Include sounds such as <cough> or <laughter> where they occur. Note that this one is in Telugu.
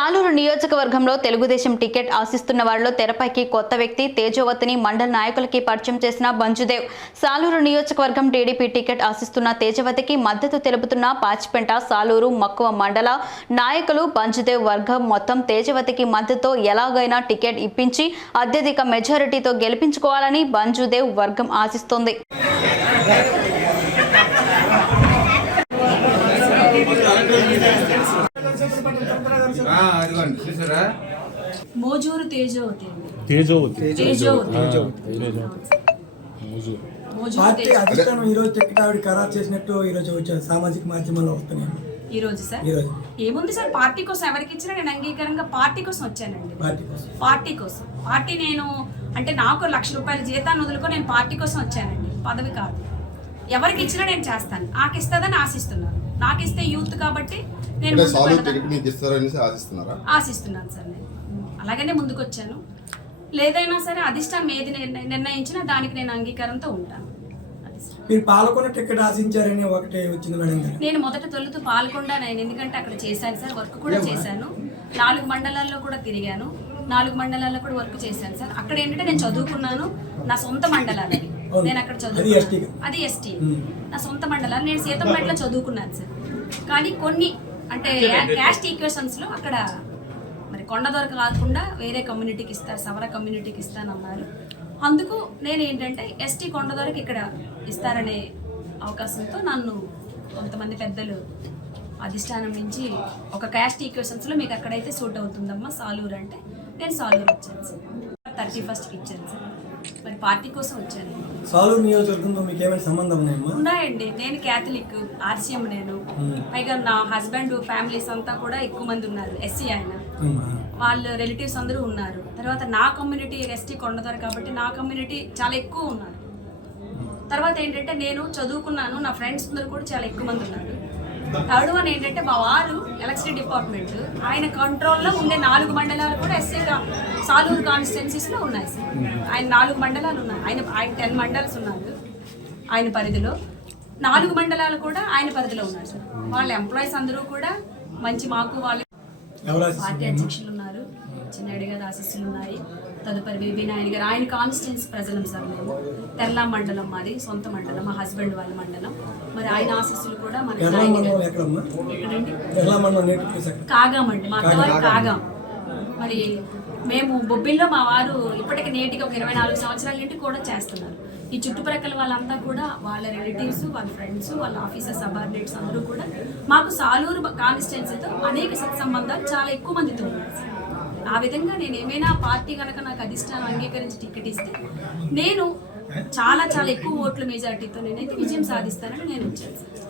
సాలూరు నియోజకవర్గంలో తెలుగుదేశం టికెట్ ఆశిస్తున్న వారిలో తెరపైకి కొత్త వ్యక్తి తేజవతిని మండల నాయకులకి పరిచయం చేసిన బంజుదేవ్. సాలూరు నియోజకవర్గం టీడీపీ టికెట్ ఆశిస్తున్న తేజవతికి మద్దతు తెలుపుతున్న పాచిపెంట సాలూరు మక్కువ మండల నాయకులు బంజుదేవ్ వర్గం మొత్తం తేజవతికి మద్దతుతో ఎలాగైనా టికెట్ ఇప్పించి అత్యధిక మెజారిటీతో గెలిపించుకోవాలని బంజుదేవ్ వర్గం ఆశిస్తోంది ఆ, అదిగోండి చూసారా? మోజూరు తేజవతి అండి. తేజవతి. తేజవతి. మోజు మోజూరు. పార్టీ తేజ అధిష్టానం ఈ రోజు టికెట్ ఆవిడ ఖరారు చేసినట్టు ఈ రోజు వచ్చారు సామాజిక మాధ్యమాల్లో వస్తున్నాయి. ఈ రోజు సార్? ఈ రోజు ఏముంది సార్ పార్టీ కోసం ఎవరికి ఇచ్చినా నేను అంగీకారంగా పార్టీ కోసం వచ్చానండి. పార్టీ కోసం. పార్టీ కోసం. పార్టీ నేను అంటే నాకు లక్ష రూపాయల జీతాన్ని వదులుకో నేను పార్టీ కోసం వచ్చానండి. పదవి కాదు. ఎవరికి ఇచ్చినా నేను చేస్తాను. నాకు ఇస్తుందని ఆశిస్తున్నాను. నాకు ఇస్తే యూత్ కాబట్టి నేను ఆశిస్తున్నాను సార్ నేను. అలాగనే ముందుకు వచ్చాను లేదైనా సరే అధిష్టానం ఏది నిర్ణ- నిర్ణయించినా దానికి నేను అంగీకారంతో ఉంటాను. మీరు పాల్గొన్న టికెట్ ఆశించారని ఒకటి వచ్చింది మేడం నేను మొదట తొలుతూ పాల్గొండా నేను ఎందుకంటే అక్కడ చేశాను సార్ వర్క్ కూడా చేశాను. నాలుగు మండలాల్లో కూడా తిరిగాను. నాలుగు మండలాల్లో కూడా వర్క్ చేశాను సార్. అక్కడ ఏంటంటే నేను చదువుకున్నాను. నా సొంత మండలాలు అవి. అవును. నేను అక్కడ అది చదువుకున్నాను. అది ఎస్టీ. నా సొంత మండలాలు. నేను సీతంపేటలో <laughs> చదువుకున్నాను సార్. కానీ కొన్ని అంటే క్యాస్ట్ ఈక్వేషన్స్లో అక్కడ మరి కొండ దొరక కాకుండా వేరే కమ్యూనిటీకి ఇస్తారు సవర కమ్యూనిటీకి ఇస్తానన్నారు అందుకు నేను ఏంటంటే ఎస్టీ కొండ దొరకు ఇక్కడ ఇస్తారనే అవకాశంతో నన్ను కొంతమంది పెద్దలు అధిష్టానం నుంచి ఒక క్యాస్ట్ ఈక్వేషన్స్లో మీకు అక్కడైతే సూట్ అవుతుందమ్మా సాలూరు అంటే నేను సాలూరు వచ్చాను సార్. థర్టీ ఫస్ట్కి ఇచ్చాను సార్. మరి పార్టీ కోసం వచ్చాను. సాలూరు నియోజకవర్గంతో మీకు ఏమైనా సంబంధం ఉన్నాయమ్మా? ఉన్నాయండి. నేను క్యాథలిక్ ఆర్సీఎం నేను. పైగా నా హస్బెండ్ ఫ్యామిలీస్ అంతా కూడా ఎక్కువ మంది ఉన్నారు ఎస్సీ ఆయన. వాళ్ళ రిలేటివ్స్ అందరూ ఉన్నారు. తర్వాత నా కమ్యూనిటీ ఎస్టీ కొండదొర కాబట్టి నా కమ్యూనిటీ చాలా ఎక్కువ ఉన్నారు. తర్వాత ఏంటంటే నేను చదువుకున్నాను నా ఫ్రెండ్స్ అందరూ కూడా చాలా ఎక్కువ మంది ఉన్నారు. థర్డ్ వన్ ఏంటంటే మా వారు ఎలక్ట్రిసిటీ డిపార్ట్మెంట్. ఆయన కంట్రోల్లో ఉండే నాలుగు మండలాలు కూడా ఎస్సీ సాలూరు కాన్స్టిట్యున్సీస్లో ఉన్నాయి సార్. ఆయన నాలుగు మండలాలు ఉన్నాయి. ఆయన ఆయన టెన్ మండల్స్ ఉన్నారు ఆయన పరిధిలో. నాలుగు మండలాలు కూడా ఆయన పరిధిలో ఉన్నారు సార్. వాళ్ళ ఎంప్లాయీస్ అందరూ కూడా మంచి మాకు వాళ్ళ పార్టీ అధ్యక్షులు ఉన్నారు. చిన్నాయుడు గారు ఆశీస్సులు ఉన్నాయి. తదుపరి బీబీ నాయుడు గారు. ఆయన కాన్స్టిట్యున్సీ ప్రజలం సార్ మేము. తెల్లా మండలం మాది సొంత మండలం మా హస్బెండ్ వాళ్ళ మండలం. మరి ఆయన ఆశీస్సులు కూడా మన కేరళ నాయుడు మండలం గారు ఎక్కడమ్మా? ఎక్కడండి? కేరళ మండలం నేటివ్ ప్లేస్ ఎక్కడ కాగాం అండి మా అత్తవారు కాగాం. మరి మేము బొబ్బిల్లో మా వారు ఇప్పటికి నేటికి ఒక ఇరవై నాలుగు సంవత్సరాల నుండి కూడా చేస్తున్నారు. ఈ చుట్టుప్రక్కల వాళ్ళంతా కూడా వాళ్ళ రిలేటివ్స్ వాళ్ళ ఫ్రెండ్స్ వాళ్ళ ఆఫీసర్ సబార్డినేట్స్ అందరూ కూడా మాకు సాలూరు కాన్స్టిట్యున్సీతో అనేక సత్సంబంధాలు చాలా ఎక్కువ మందితో ఉన్నాయి. ఆ విధంగా నేను ఏమైనా పార్టీ కనుక నాకు అధిష్టానం అంగీకరించి టికెట్ ఇస్తే నేను చాలా చాలా ఎక్కువ ఓట్ల మెజార్టీతో నేనైతే విజయం సాధిస్తానని నేను వచ్చాను